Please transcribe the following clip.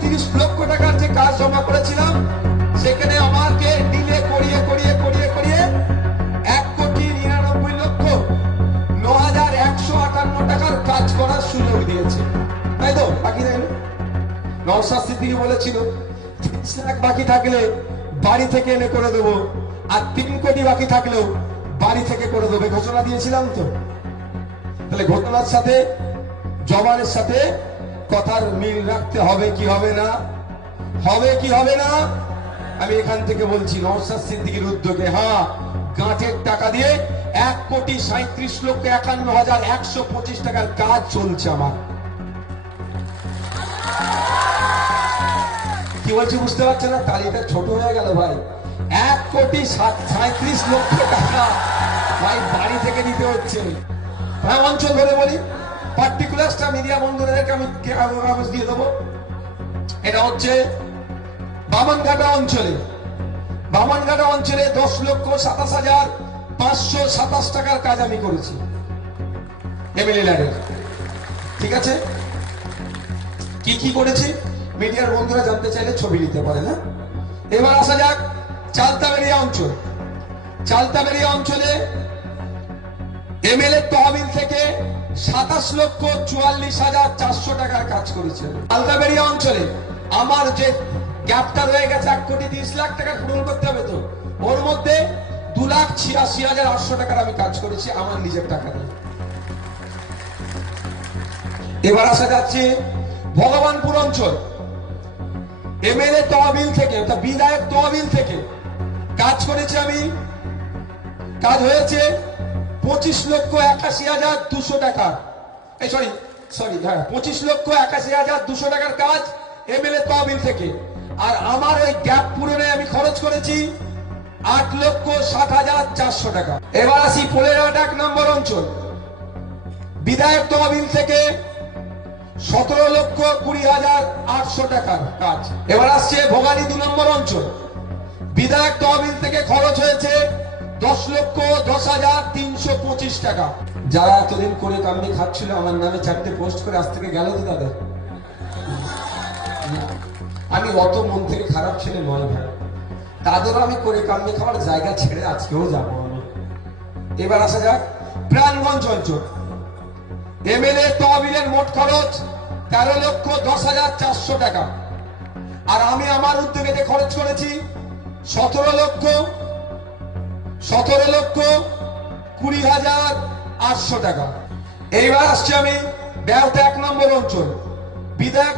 30 লক্ষ টাকার যে কাজ জমা করেছিলাম, সেখানে আমাকে ডিলে করিয়ে করিয়ে করিয়ে করিয়ে 1,99,09,158 টাকার কাজ করার সুযোগ দিয়েছে। তাই তো? বাকি থাকলে নওশাদ সিদ্দিকী বলেছিল 30 লাখ বাকি থাকলে বাড়ি থেকে এনে করে দেবো, আর 3 কোটি বাকি থাকলেও বাড়ি থেকে করে দেবে, ঘোষণা দিয়েছিলাম তো। তাহলে ঘটনার সাথে জবানের সাথে কথার মিল রাখতে হবে কি হবে না? হবে কি হবে না? আমি এখান থেকে বলছি নওশাদ সিদ্দিকীর উদ্যোগে গাঁটের টাকা দিয়ে 1,37,51,125 টাকার কাজ চলছে আমার। কি বলছি বুঝতে পারছে না? তালিটা ছোট হয়ে গেল ভাই। 1,37,লক্ষ টাকা ভাই বাড়ি থেকে দিতে হচ্ছে। অঞ্চল ধরে বলি, পার্টিকুলারটা মিডিয়া বন্ধুদেরকে আমি দিয়ে দেবো। এটা হচ্ছে বামনঘাটা অঞ্চলে। বামনঘাটা অঞ্চলে 10,27,527 টাকার কাজ আমি করেছি এমএলএ ল্যাডের। ঠিক আছে, কি কি করেছি মিডিয়ার বন্ধুরা জানতে চাইলে ছবি নিতে পারে না। এবার আসা যাক চালতাবেড়িয়া অঞ্চল। চালতাবেড়িয়া অঞ্চলে এমএলএ তহবিল থেকে 27,44,400 টাকার কাজ করেছে। চালতাবেড়িয়া অঞ্চলে আমার যে গ্যাপটা রয়ে গেছে 1,30,00,000 টাকা পূরণ করতে হবে, তো ওর মধ্যে 2,86,800 টাকার আমি কাজ করেছি আমার নিজের টাকা দিয়ে। এবার আসা যাচ্ছে ভগবানপুর অঞ্চল। এমএলএ তহবিল থেকে, বিধায়ক তহবিল থেকে কাজ করেছি আমি। কাজ হয়েছে 25,81,200 টাকা। সরি 25,81,200 টাকার কাজ এমএলএ তহবিল থেকে। আর আমার ওই গ্যাপ পূরণে আমি খরচ করেছি 8,60,400 টাকা। এবার আসি পোলেরহাট 1 নম্বর অঞ্চল। বিধায়ক তহবিল থেকে 17,20,800 টাকার কাজ। এবার আসছে ভোগালী 2 নম্বর অঞ্চল। বিধায়ক তহবিল থেকে খরচ হয়েছে 10,10,325 টাকা। যারা এতদিন করে কামনি খাচ্ছিল আমার নামে 4টে পোস্ট করে আজ থেকে গেল তো তাদের। আমি অত মন থেকে খারাপ ছেলে নয় ভাই, তাদেরও আমি করে কামনি খাওয়ার জায়গা ছেড়ে আজকেও যাবো আমি। এবার আসা যাক প্রাণগঞ্জ অঞ্চল। এমএলএ তহবিলের মোট খরচ 13,10,400 টাকা। আর আমি আমার উদ্যোগে যে খরচ করেছি 17,20,800 টাকা। এইবার আসছি আমি বেহালা 1 নম্বর অঞ্চল। বিধায়ক